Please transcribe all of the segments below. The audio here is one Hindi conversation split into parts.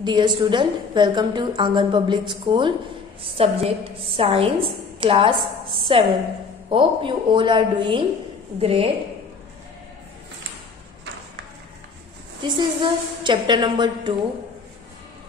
Dear student, welcome to Angan Public School, subject Science, class 7. Hope you all are doing great. This is the chapter number 2,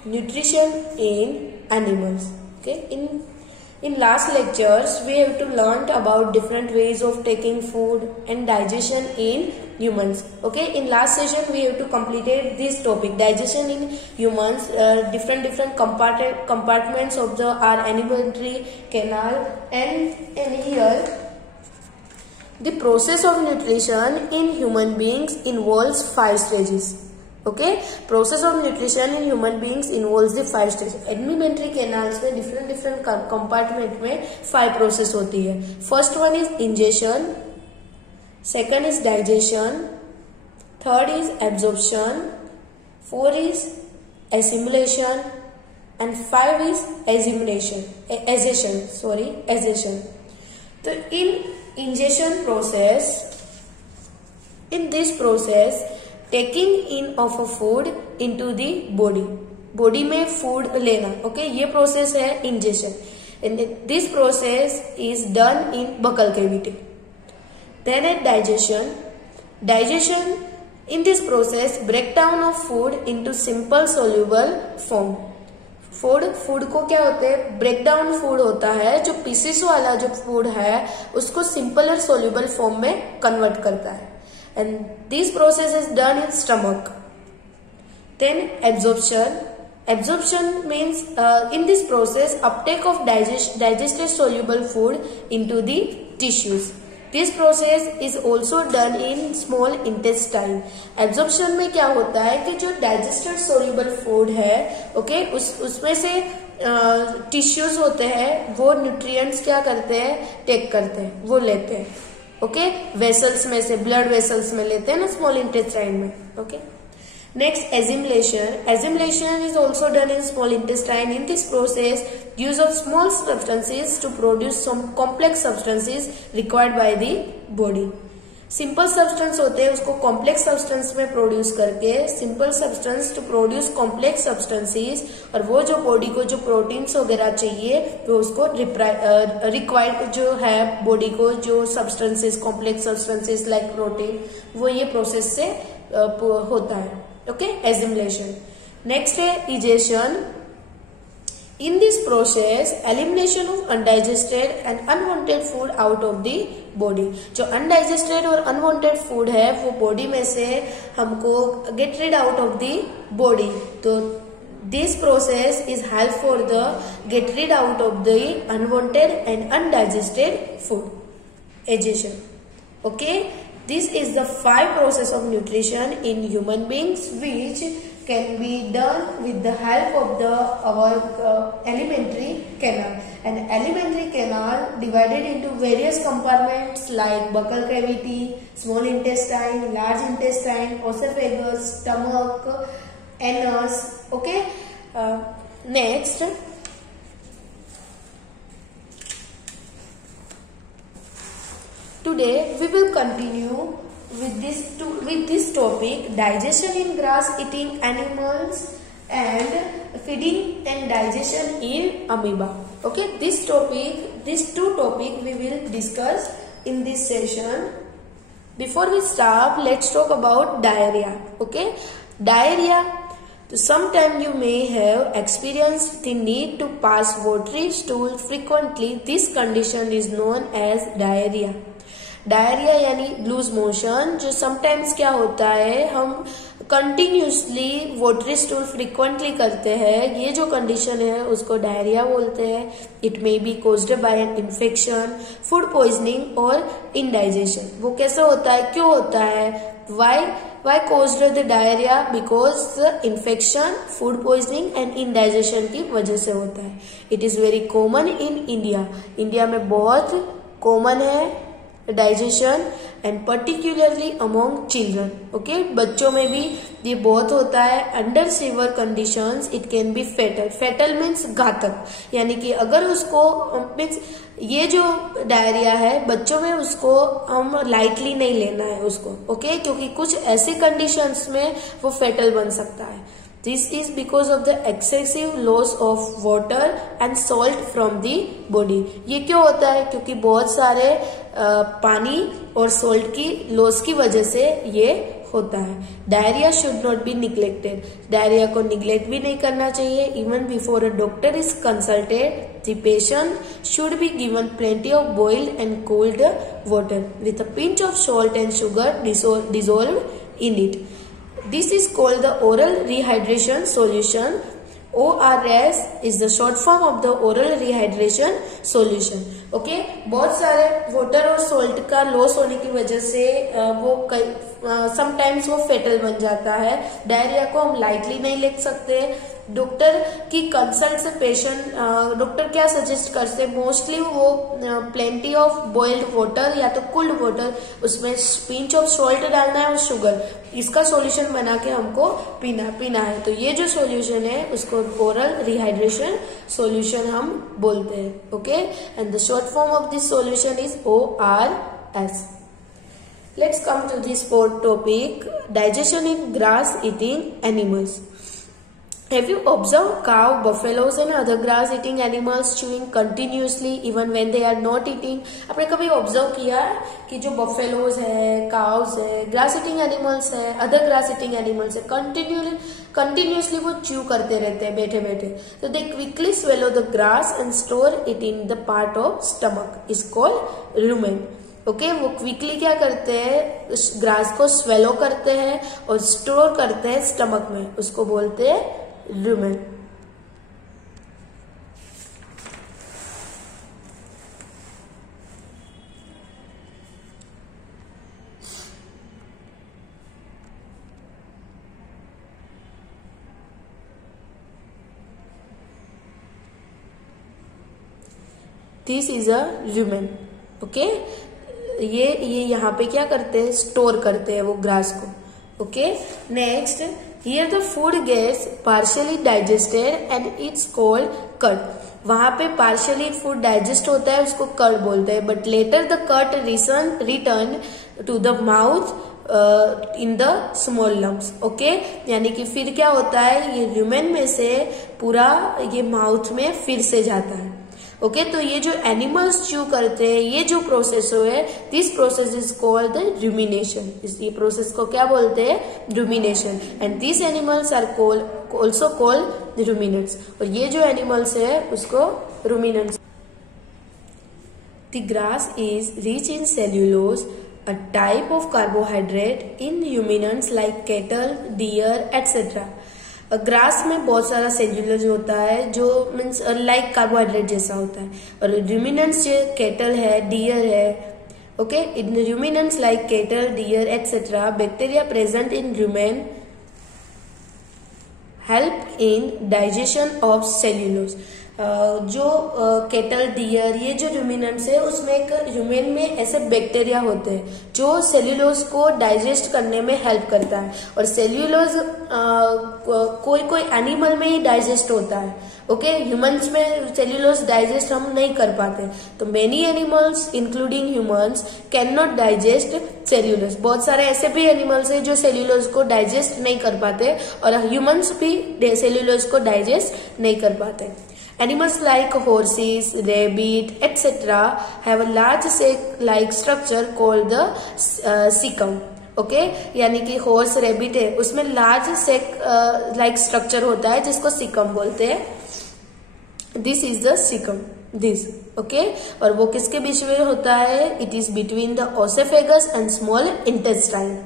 Nutrition in Animals. Okay, in last lectures, we have to learn about different ways of taking food and digestion in humans. Okay, in last session, we have to completed this topic, digestion in humans, different compartments of our alimentary canal, and here the process of nutrition in human beings involves 5 stages. Okay, process of nutrition in human beings involves the 5 stages. Alimentary canals में different compartment में 5 process होती है. First one is ingestion, second is digestion, third is absorption, 4 is assimilation, and 5 is assimilation. तो in ingestion process, in this process taking in of a food into the body में food लेना. Okay, ये process है ingestion, and this process is done in buccal cavity. Then at digestion, in this process breakdown of food into simple soluble form. Food को क्या होते हैं, ब्रेकडाउन फूड होता है, जो पीसेस वाला जो फूड है उसको सिंपल और सोल्यूबल फॉर्म में कन्वर्ट करता है. And this process is done in stomach. Then absorption means in this process uptake of digested soluble food into the tissues. This process is also done in small intestine. Absorption में क्या होता है कि जो digested soluble food है, okay, उसमें से टिश्यूज होते हैं, वो न्यूट्रिएंट्स क्या करते हैं, टेक करते हैं, वो लेते हैं. ओके, वेसल्स में से, ब्लड वेसल्स में लेते हैं ना, स्मॉल इंटेस्टाइन में. Okay, next assimilation is also done in small intestine. In this process use of small substances to produce some complex substances required by the body. Simple substance होते हैं, उसको कॉम्प्लेक्स सब्सटेंस में प्रोड्यूस करके, simple substance to produce complex substances, और वो जो बॉडी को जो प्रोटीन्स वगैरह चाहिए वो उसको रिक्वायर्ड जो है बॉडी को जो substances, complex substances like protein, वो ये प्रोसेस से होता है. ओके, एजिमुलेशन. नेक्स्ट है egestion. In this process, elimination of undigested and unwanted food out of the body. जो undigested और unwanted food है वो body में से हमको get rid out of the body. तो this process is help for the get rid out of the unwanted and undigested food. Digestion. Okay, this is the 5 process of nutrition in human beings which can be done with the help of our alimentary canal. And alimentary canal divided into various compartments like buccal cavity, small intestine, large intestine, esophagus, stomach, anus. Okay, next today we will continue with this topic, digestion in grass eating animals and feeding and digestion in amoeba. Okay, these two topic we will discuss in this session. Before we start, let's talk about diarrhea. Okay, diarrhea. So sometime you may have experienced the need to pass watery stool frequently. This condition is known as diarrhea. Diarrhoea यानी लूज मोशन, जो समटाइम्स क्या होता है, हम कंटिन्यूसली वाटरी स्टूल फ्रीक्वेंटली करते हैं, ये जो कंडीशन है उसको डायरिया बोलते हैं. It may be caused by an infection, food poisoning और इंडाइजेशन. वो कैसे होता है, क्यों होता है, why caused the diarrhea? Because the infection, food poisoning and indigestion की वजह से होता है. It is very common in India. India में बहुत कॉमन है digestion, and particularly among children. Okay, बच्चों में भी ये बहुत होता है. Under severe conditions it can be fatal. Fatal means घातक, यानी कि अगर उसको मीन्स ये जो डायरिया है बच्चों में, उसको हम लाइटली नहीं लेना है उसको. ओके, क्योंकि कुछ ऐसी कंडीशंस में वो फेटल बन सकता है. This is because of the excessive loss of water and salt from the body. ये क्यों होता है? क्योंकि बहुत सारे पानी और सॉल्ट की लॉस की वजह से ये होता है. Diarrhoea should not be neglected. Diarrhoea को निग्लेक्ट भी नहीं करना चाहिए. Even before a doctor is consulted, the patient should be given plenty of boiled and cold water with a pinch of salt and sugar dissolve in it. This is called the oral rehydration solution. ORS is the short form of the oral rehydration solution. Okay, बहुत सारे वाटर और सॉल्ट का लॉस होने की वजह से वो समटाइम्स वो फेटल बन जाता है. डायरिया को हम लाइटली नहीं ले सकते. डॉक्टर की कंसल्ट से पेशेंट डॉक्टर क्या सजेस्ट करते हैं? मोस्टली वो प्लेंटी ऑफ बॉइल्ड वाटर या तो कोल्ड वाटर, उसमें पिंच ऑफ सॉल्ट डालना है और शुगर, इसका सॉल्यूशन बना के हमको पीना है. तो ये जो सॉल्यूशन है उसको ओरल रिहाइड्रेशन सॉल्यूशन हम बोलते हैं. Okay, and the short form of this solution is ORS. Let's come to this fourth topic, digestion in grass eating animals. Have you observed cow, buffaloes and other grass eating animals chewing continuously even when they are not eating? आपने कभी ऑब्जर्व किया कि जो बफेलोज है, काउस है, ग्रास ईटिंग एनिमल्स है, अदर ग्रास ईटिंग एनिमल्स है, कंटिन्यूसली वो च्यू करते रहते हैं बैठे बैठे. तो दे quickly swallow the grass and store it in the part of stomach, is called rumen. Okay, वो क्विकली क्या करते हैं? उस ग्रास को स्वेलो करते हैं और स्टोर करते हैं स्टमक में, उसको बोलते हैं rumen. This is a rumen. Okay, ये यहाँ पे क्या करते हैं? स्टोर करते हैं वो ग्रास को. Okay, next, here the food gets partially digested and it's called curd. वहां पे पार्शियली फूड डाइजेस्ट होता है, उसको कर्ड बोलते हैं. But later the curd return to the mouth in the small lumps. Okay, यानी कि फिर क्या होता है? ये रुमेन में से पूरा ये माउथ में फिर से जाता है. ओके, तो ये जो एनिमल्स च्यू करते हैं, ये जो प्रोसेस है, this process is called the rumination. ये प्रोसेस को क्या बोलते हैं? Rumination. And this animals are also called ruminants. और ये जो एनिमल्स है उसको ruminants. The grass is rich in cellulose, a type of carbohydrate in ruminants like cattle, deer, etc. Grass में बहुत सारा सेल्यूलोज होता है जो मीन्स लाइक कार्बोहाइड्रेट जैसा होता है. और रुमिनेंट्स जो कैटल है, डियर है. Okay, in ruminants like cattle, deer etcetera, bacteria present in rumen help in digestion of cellulose. जो कैटल, डियर, ये जो रुमिनेंट्स है उसमें एक रुमेन में ऐसे बैक्टीरिया होते हैं जो सेल्यूलोज को डाइजेस्ट करने में हेल्प करता है. और सेल्यूलोज कोई एनिमल में ही डाइजेस्ट होता है. ओके, ह्यूमंस में सेल्यूलोज डाइजेस्ट हम नहीं कर पाते. तो many animals including humans can not digest cellulose. बहुत सारे ऐसे भी एनिमल्स हैं जो सेल्यूलोज को डाइजेस्ट नहीं कर पाते और ह्यूमंस भी सेल्यूलोज को डाइजेस्ट नहीं कर पाते. Animals like horses, rabbit, etc. have a large sac-like structure called the cecum. Okay, यानी कि हॉर्स, रैबिट है उसमें लार्ज सेक लाइक स्ट्रक्चर होता है जिसको सिकम बोलते हैं. This is the caecum. This okay, और वो किसके बीच में होता है? It is between the oesophagus and small intestine.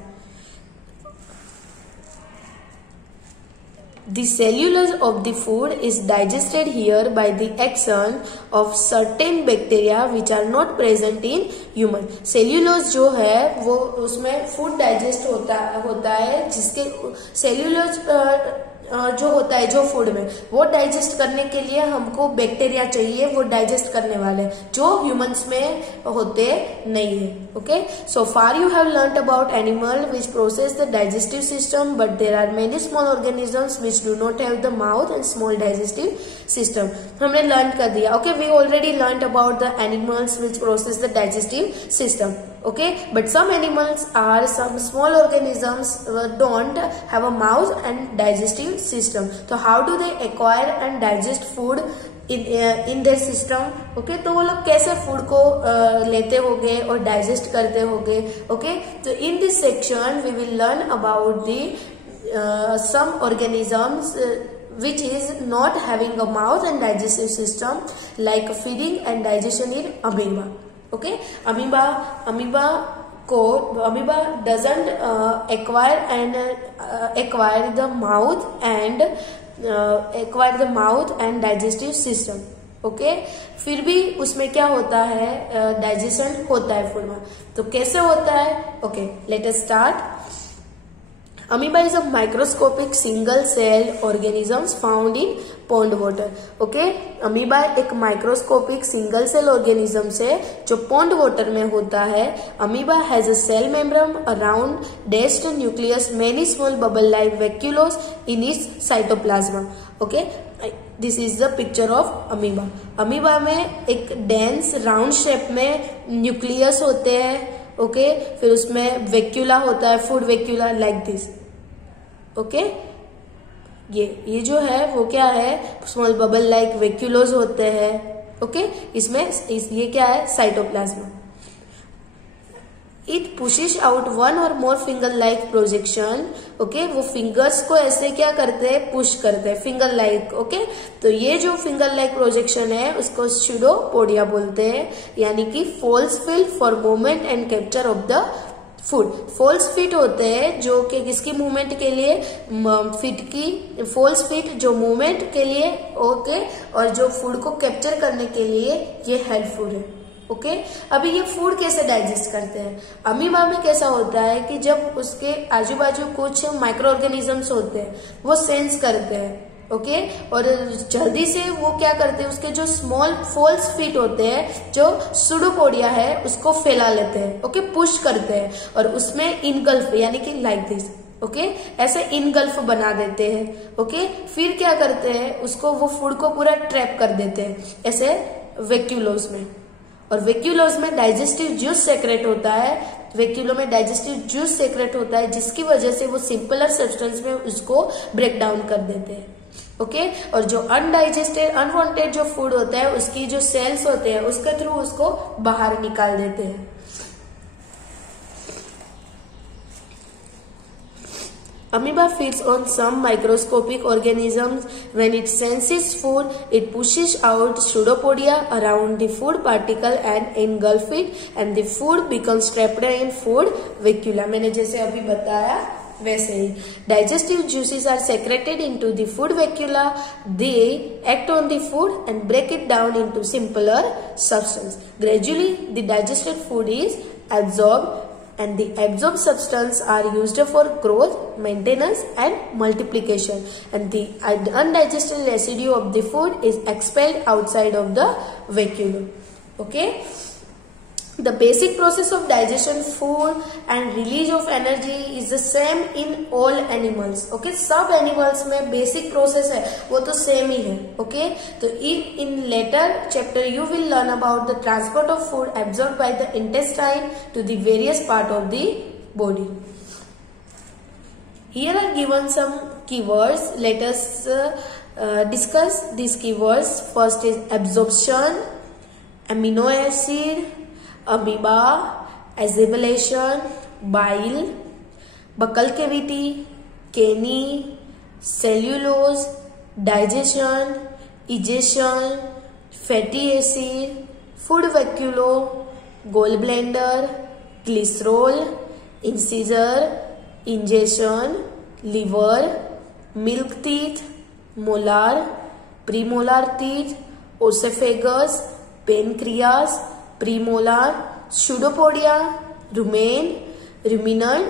The cellulose of the food is digested here by the action of certain bacteria which are not present in human. Cellulose जो है वो उसमें फूड डाइजेस्ट होता है जिसके सेल्यूलोज जो होता है जो फूड में, वो डाइजेस्ट करने के लिए हमको बैक्टीरिया चाहिए वो डाइजेस्ट करने वाले, जो ह्यूमंस में होते नहीं है. Okay, so far you have learned about animal which process the digestive system, but there are many small organisms which do not have the mouth and small digestive system. हमने लर्न कर दिया. Okay, we already learned about the animals which process the digestive system. Okay, but some animals are some small organisms don't have a mouth and digestive system. So how do they acquire and digest food in their system? Okay, तो वो लोग कैसे फूड को लेते होंगे और डाइजेस्ट करते होंगे? Okay, तो in this section we will learn about the some organisms which is not having a mouth and digestive system, like feeding and digestion in amoeba. Okay, amoeba doesn't acquire the mouth and digestive system. Okay, फिर भी उसमें क्या होता है, डाइजेशन होता है फूड में. तो कैसे होता है? Okay, let us start. Amoeba is a microscopic single cell organisms found in pond water. Okay, amoeba एक microscopic single cell organisms है जो pond water में होता है. Amoeba has a cell membrane around dashed nucleus, many small bubble-like vacuoles in its cytoplasm. Okay, this is the picture of amoeba. Amoeba में एक dense round shape में nucleus होते हैं. ओके, फिर उसमें वेक्यूला होता है, फूड वेक्यूला, लाइक दिस. ओके, ये जो है वो क्या है, स्मॉल बबल लाइक वेक्यूलोज होते हैं. ओके, इसमें ये क्या है, cytoplasm. It pushes out one और मोर फिंगर लाइक प्रोजेक्शन. ओके, वो फिंगर्स को ऐसे क्या करते हैं, पुश करते हैं, फिंगर लाइक. ओके, तो ये जो फिंगर लाइक प्रोजेक्शन है उसको स्यूडोपोडिया बोलते हैं, यानी कि false feet for movement and capture of the food. False feet होते हैं जो कि किसकी मूवमेंट के लिए, फॉल्स फीट जो मूवमेंट के लिए. ओके, और जो फूड को कैप्चर करने के लिए ये हेल्पफुल है. ओके, अभी ये फूड कैसे डाइजेस्ट करते हैं? अमीबा में कैसा होता है कि जब उसके आजू बाजू कुछ माइक्रो ऑर्गेनिजम्स होते हैं वो सेंस करते हैं. ओके, और जल्दी से वो क्या करते हैं, उसके जो स्मॉल फॉल्स फीट होते हैं जो सूडोपोडिया है उसको फैला लेते हैं. ओके, पुश करते हैं और उसमें इनगल्फ यानी कि लाइक दिस. ओके, ऐसे इनगल्फ बना देते हैं. ओके, फिर क्या करते हैं, उसको वो फूड को पूरा ट्रैप कर देते हैं ऐसे वेक्यूलोस में. और वेक्यूलोस में डाइजेस्टिव जूस सेक्रेट होता है. वेक्यूलो में डाइजेस्टिव जूस सेक्रेट होता है जिसकी वजह से वो सिंपलर सब्सटेंस में उसको ब्रेक डाउन कर देते हैं. ओके, और जो अनडाइजेस्टेड अनवांटेड जो फूड होता है उसकी जो सेल्स होते हैं उसके थ्रू उसको बाहर निकाल देते हैं. Amoeba feeds on some microscopic organisms. When it senses food, it pushes out pseudopodia around the food particle and engulf it, and the food becomes trapped in food vacuola. मैंने जैसे अभी बताया वैसे ही. Digestive juices are secreted into the food vacuola. They act on the food and break it down into simpler substance. Gradually, the digested food is absorbed, and the absorbed substance are used for growth, maintenance and multiplication, and the undigested residue of the food is expelled outside of the vacuole. Okay, the basic process of digestion, food and release of energy is the same in all animals. Okay, सब animals में basic process है वो तो same ही है. Okay, तो in later chapter you will learn about the transport of food absorbed by the intestine to the various part of the body. Here are given some keywords. Let us discuss these keywords. First is absorption, amino acid, amoeba, assimilation, bile, buccal cavity, kidney, cellulose, digestion, egestion, fatty acid, food vacuole, gallbladder, glycerol, incisor, ingestion, liver, milk teeth, molar, premolar teeth, oesophagus, pancreas, premolar, pseudopodia, rumen, ruminant,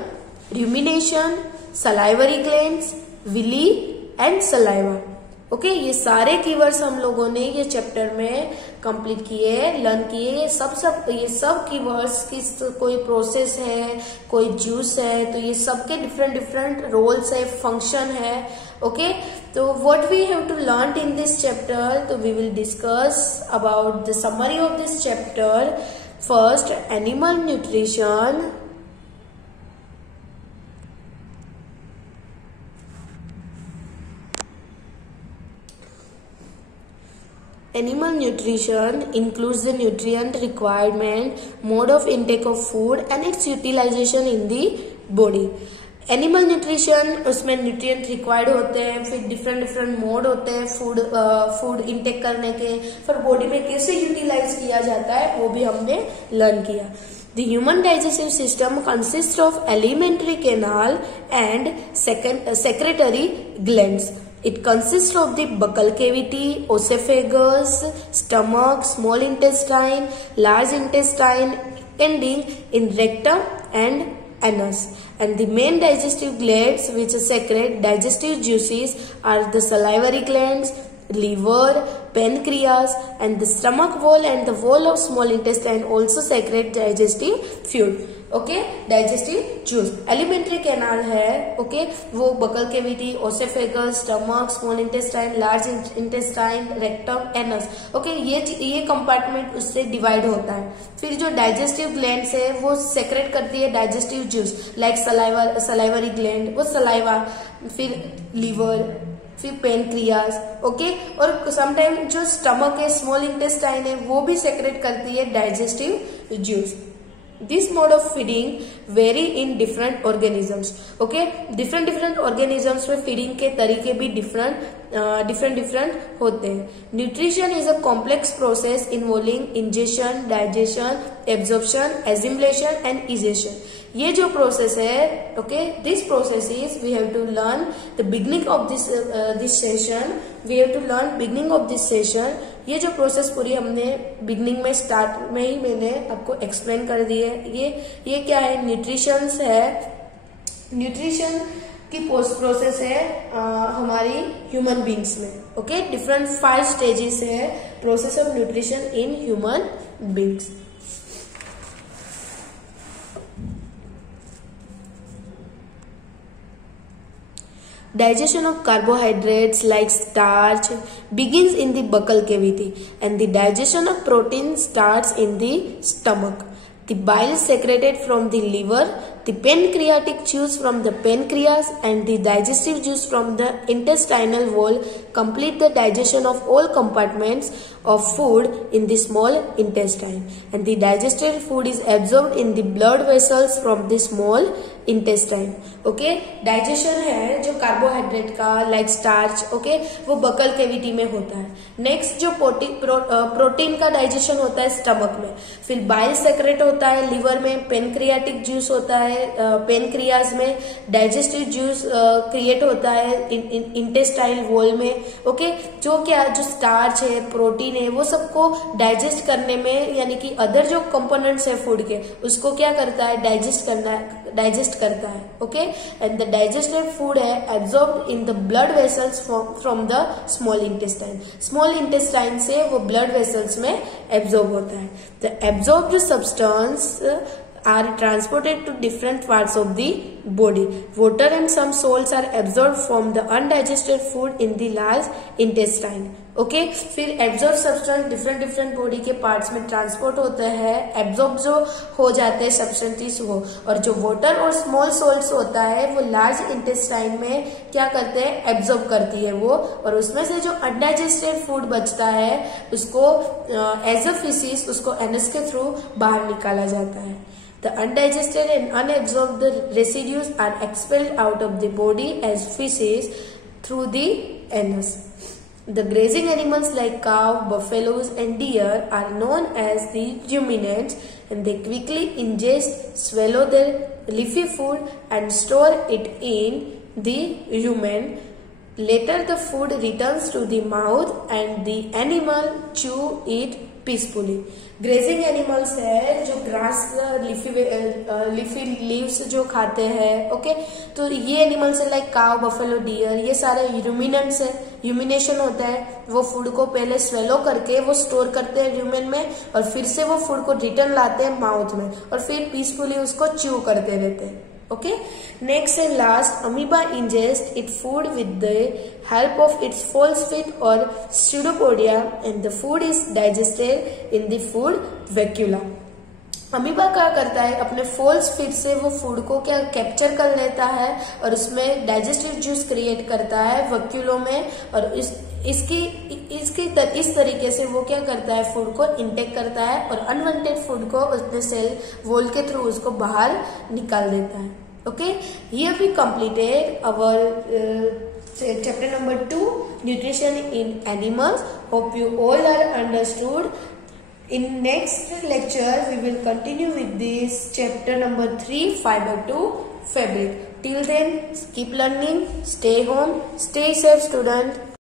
rumination, salivary glands, villi and saliva. Okay, ये सारे कीवर्ड्स हम लोगों ने ये चैप्टर में कंप्लीट किए, लर्न किए. ये सब कीवर्ड्स की कोई प्रोसेस है, कोई जूस है, तो ये सबके डिफरेंट रोल्स है, फंक्शन है. ओके, तो what we have to learn in this chapter, तो we will discuss about the summary of this chapter. First, animal nutrition. Animal nutrition includes the nutrient requirement, mode of intake of food and its utilization in the body. Animal nutrition उसमें न्यूट्रिएंट रिक्वायर्ड होते हैं, फिर डिफरेंट मोड होते हैं फूड इंटेक करने के, फिर बॉडी में कैसे यूटिलाइज किया जाता है वो भी हमने लर्न किया. The human digestive system consists of alimentary canal and secretory glands. It consists of the buccal cavity, esophagus, stomach, small intestine, large intestine, ending in rectum and anus. And the main digestive glands which secrete digestive juices are the salivary glands, liver, pancreas, and the stomach wall and the wall of small intestine also secrete digestive fluid. Okay, digestive juice. Alimentary canal है, ओके, वो buccal cavity, oesophagus, stomach, small intestine, large intestine, rectum, anus. Okay, ये कंपार्टमेंट उससे डिवाइड होता है. फिर जो डाइजेस्टिव ग्लैंड्स है वो सेक्रेट करती है digestive juice, like salivary gland, वो सलाइवा, फिर लीवर, फिर पेनक्रियास. ओके, और समटाइम जो स्टमक है, स्मॉल इंटेस्टाइन है, वो भी सेक्रेट करती है digestive juice. This mode of feeding vary in different organisms. Okay, different organisms में feeding के तरीके भी different होते हैं. Nutrition is a complex process involving ingestion, digestion, absorption, assimilation and excretion. ये जो प्रोसेस है, okay, this process is we have to learn the beginning of this session. We have to learn beginning of this session. ये जो प्रोसेस पूरी हमने बिगनिंग में स्टार्ट में ही मैंने आपको एक्सप्लेन कर दी है. ये क्या है? न्यूट्रिशन है. न्यूट्रिशन की प्रोसेस है हमारी ह्यूमन बींग्स में. ओके, डिफरेंट 5 स्टेजेस है process of nutrition in human beings. Digestion of carbohydrates like starch begins in the buccal cavity and the digestion of protein starts in the stomach. The bile is secreted from the liver, the pancreatic juice from the pancreas and the digestive juice from the intestinal wall complete the digestion of all compartments of food in the small intestine, and the digested food is absorbed in the blood vessels from the small intestine. Okay, digestion है जो कार्बोहाइड्रेट का लाइक स्टार्च, ओके, वो बकल कैविटी में होता है. नेक्स्ट जो प्रोटीन का डाइजेशन होता है स्टमक में. फिर बाइल सेक्रेट होता है लिवर में, पेनक्रियाटिक जूस होता है पेनक्रियाज में, डाइजेस्टिव जूस क्रिएट होता है इंटेस्टाइल वॉल में. ओके, जो स्टार्च है, प्रोटीन है, वो सबको डाइजेस्ट करने में, यानी कि अदर जो कंपोनेंट्स है फूड के, उसको क्या करता है? डाइजेस्ट करता है. Okay, and the digested food है absorbed in the blood vessels from the small intestine. Small intestine से वो ब्लड वेसल्स में एब्जॉर्ब होता है. The absorbed substance are transported to different parts of the body. Water and some salts are absorbed from the undigested food in the large intestine. Okay, फिर एब्जॉर्ब सब्सटेंस डिफरेंट बॉडी के पार्ट्स में ट्रांसपोर्ट होता है, एब्जॉर्ब जो हो जाते हैं सब्सटेंसेस वो, और जो वाटर और स्मॉल सॉल्ट्स होता है वो लार्ज इंटेस्टाइन में क्या करते हैं? एब्जॉर्ब करती है वो, और उसमें से जो अनडाइजेस्टेड फूड बचता है उसको एज अ फीसिस उसको एनस के थ्रू बाहर निकाला जाता है. The undigested and unabsorbed residues are expelled out of the body as feces through the anus. The grazing animals like cow, buffaloes and deer are known as the ruminants, and they quickly ingest, swallow their leafy food and store it in the rumen. Later the food returns to the mouth and the animal chew it peacefully. Grazing animals है जो ग्रास लीफी लीव्स जो खाते हैं. ओके, तो ये एनिमल्स है लाइक काव, बफेलो, डियर, ये सारे यूमिनेंट्स है. यूमिनेशन होता है, वो फूड को पहले स्वेलो करके वो स्टोर करते हैं र्यूमेन में, और फिर से वो फूड को रिटर्न लाते हैं माउथ में, और फिर पीसफुली उसको च्यू करते रहते हैं. Okay, next and last, amoeba ingest its food with the help of its false feet or pseudopodia, and the food is digested in the food vacuola. Amoeba क्या करता है, अपने फोल्स फीड से वो फूड को क्या कैप्चर कर लेता है और उसमें डाइजेस्टिव जूस क्रिएट करता है वैक्यूलों में, और इस तरीके से वो क्या करता है, फूड को इंटेक करता है और अनवांटेड फूड को उसने सेल वॉल के थ्रू उसको बाहर निकाल देता है. Okay, here we completed our chapter number 2, nutrition in animals. Hope you all are understood. In next lecture we will continue with this chapter number 3, fiber to fabric. Till then, keep learning, stay home, stay safe student.